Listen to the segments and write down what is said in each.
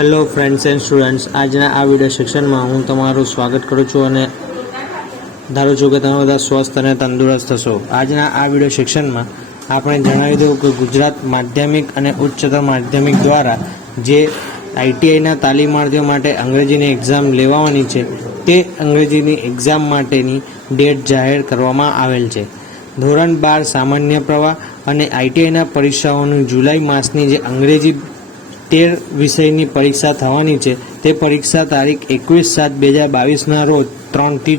Hello friends and students, આજના આ video સેક્શનમાં હું તમારું સ્વાગત કરું છું અને ધારું છું કે તમે બધા સ્વસ્થ અને તંદુરસ્ત થશો। આજના આ વિડીયો સેક્શનમાં આપણે જણાવી દઉં કે ગુજરાત માધ્યમિક અને ઉચ્ચતર માધ્યમિક દ્વારા જે ITIના તાલીમાર્થીઓ માટે અંગ્રેજીની એક્ઝામ લેવાની છે તે અંગ્રેજીની એક્ઝામ માટેની ડેટ જાહેર કરવામાં આવેલ છે। ધોરણ 12 સામાન્ય પ્રવાહ અને ITIના પરીક્ષાઓની જુલાઈ માસની જે અંગ્રેજી 13 વિષયની પરીક્ષા થવાની છે તે પરીક્ષા તારીખ 21/7/2022ના રોજ 3 થી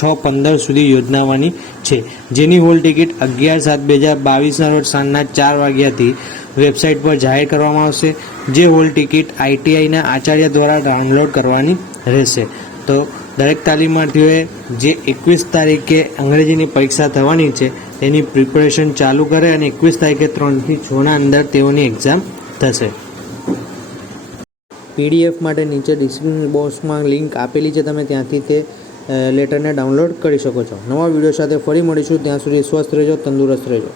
6/15 સુધી યોજનાવાની છે, જેની હોલ ટિકિટ 11/7/2022ના રોજ સાંજના 4 વાગ્યાથી વેબસાઇટ પર જાહેર કરવામાં આવશે। જે હોલ ટિકિટ ITIના આચાર્ય દ્વારા ડાઉનલોડ કરવાની રહેશે। તો દરેક તાલીમાર્થીઓએ જે 21 તારીખે અંગ્રેજીની પરીક્ષા થવાની છે તેની પ્રિપેરેશન ચાલુ કરે અને 21 તારીખે 3 થી 6ના અંદર તેઓની એક્ઝામ થશે। PDF માટે નીચે ડિસ્ક્રિપ્શન બોક્સમાં લિંક આપેલી છે, તમે ત્યાંથી તે લેટરને ડાઉનલોડ કરી શકો છો। નવા વિડીયો સાથે ફરી મળીશું, ત્યાં સુધી સ્વસ્થ રહેજો, તંદુરસ્ત રહેજો।